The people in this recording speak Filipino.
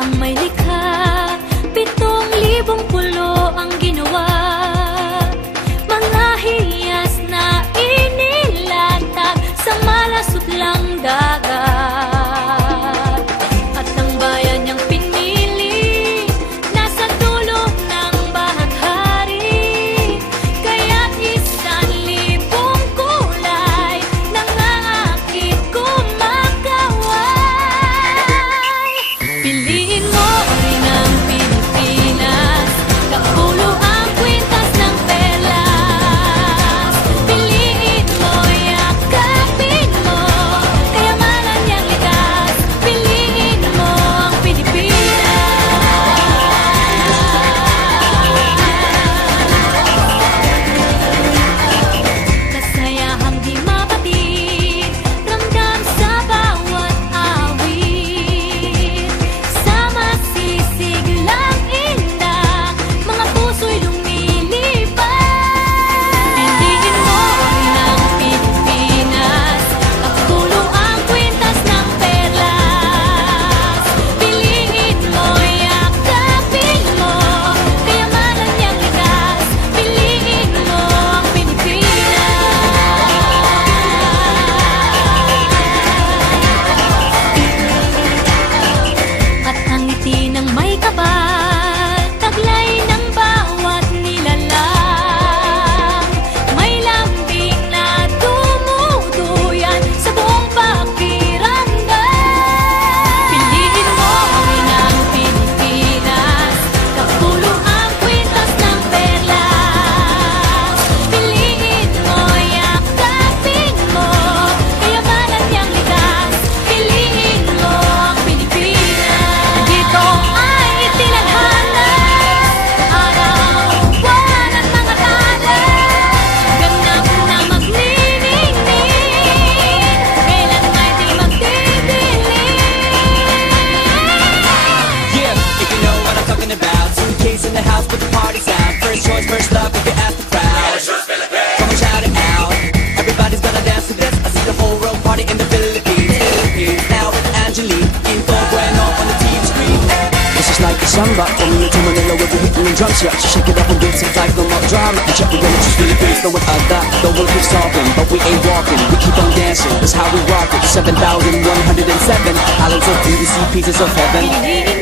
Ang may likha, 7,000 pulo ang ginawa. Mga hiyas na inilatag sa malasutlang dagat. At ang bayan niyang pinili nasa dulo ng bahaghari. Kaya't 1,000 kulay nangangakit kumakaway. Piliin mo rin ang Pilipinas, kapulo ang kwintas ng perlas. Piliin mo, yakapin mo, kayamanan niyang likas. Piliin mo ang Pilipinas. Kasayahang di mapatid, ramdam sa bawat awit. Sama sisiglang indah, mga puso'y lumilipad. Piliin mo rin ang Pilipinas, kapulo ang kwintas ng perlas. Piliin mo, yakapin mo, kayamanan niyang likas. Piliin mo ang Pilipinas. At ang ngiti ng may kapal, taglay ng bawat nilalang. May lambing na dumuduyan sa buong pakiramdam. Piliin mo rin ang Pilipinas, kapulo ang kwintas ng perlas. Piliin mo, yakapin mo, kayamanan niyang likas. Piliin mo ang Pilipinas. Dito ay itinadhana, araw-buwan at mga tala. Ganap na magniningning, kailan may di magdidilim. Yeah, if you know what I'm talking about. Suitcase in the house, put the party sound. First choice, first love, if you ask the crowd. Come on, shout it out. Everybody's gonna dance to this. I see the whole world party in the Philippines. Now with Angelique, info bueno on the TV screen. This is like a samba, coming into Manila with the hitting and drums. Yeah, so shake it up and give some type, no more drama. And check the women, just Philippines, know what I got. The world keeps talking, but we ain't walking. We keep on dancing, that's how we rock it. 7,107 islands of beauty, see pieces of heaven. Piliin